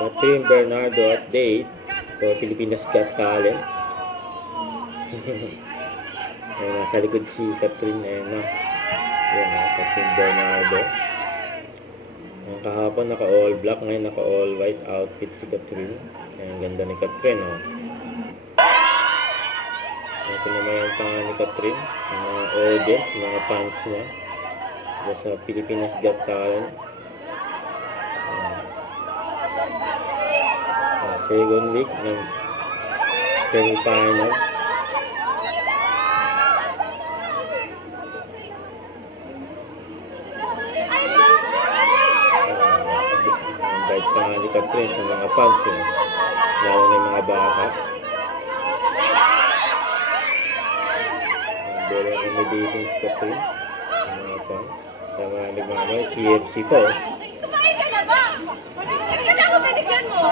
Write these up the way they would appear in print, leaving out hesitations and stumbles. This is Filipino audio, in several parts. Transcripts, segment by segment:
Catherine Bernardo update for Pilipinas Got Talent. Ayan, nasa likod si Catherine. Ayan na. Ayan, Catherine Bernardo. Ayan, kahapon naka all black, ngayon naka all white outfit si Catherine. Ayan, ganda ni Catherine, oh. Ito naman yung pangalan ni Catherine, mga audience, mga fans niya sa Pilipinas Got Talent. Second week ng semi-final. Invite pa nga ni Catherine sa mga fans niya, lalo na yung mga bata. Pero namidating si Catherine sa mga fans. Sa mga nagmamay, KFC po. Kumain ka na ba? Kailan ko binigyan mo?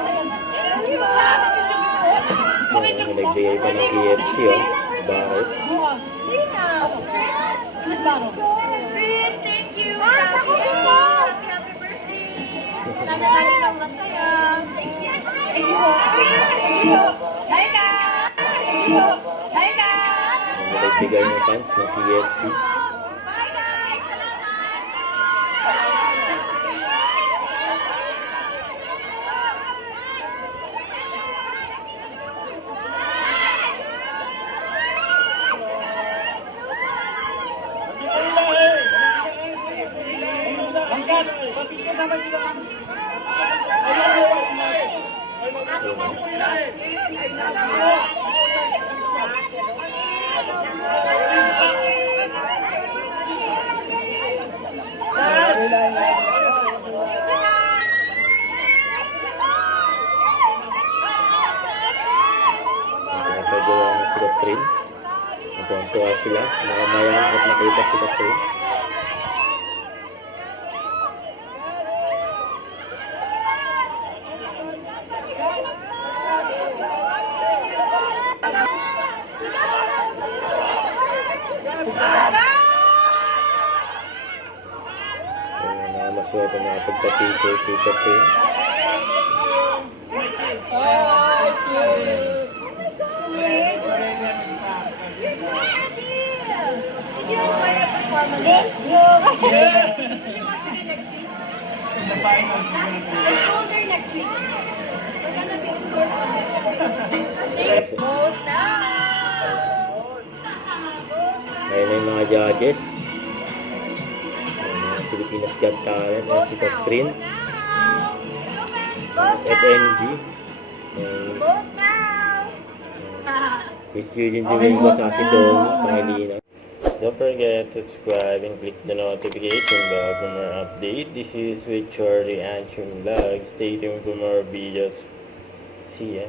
Nagbigay pa ng KFC, oh. Bakit? Thank you. Happy birthday. Sana lagi kang masaya. Thank you. Hi, guys. Hi, guys. Nagbigay ng fans ng KFC. Bye, guys. Nagpagawa na si Catherine. Natuwa sila, nakamayan at nakita si Catherine. Namaswerte na pagpa-picture si Catherine. Ayun na yung mga judges. Pilipinas Got Talent, si Catherine, FNG, Miss Eugene Domingo, sa si Domi, Pangalina. Don't forget to subscribe and click the notification bell for more update. This is with Chori Anchum Vlog. Stay tuned for more videos. See ya.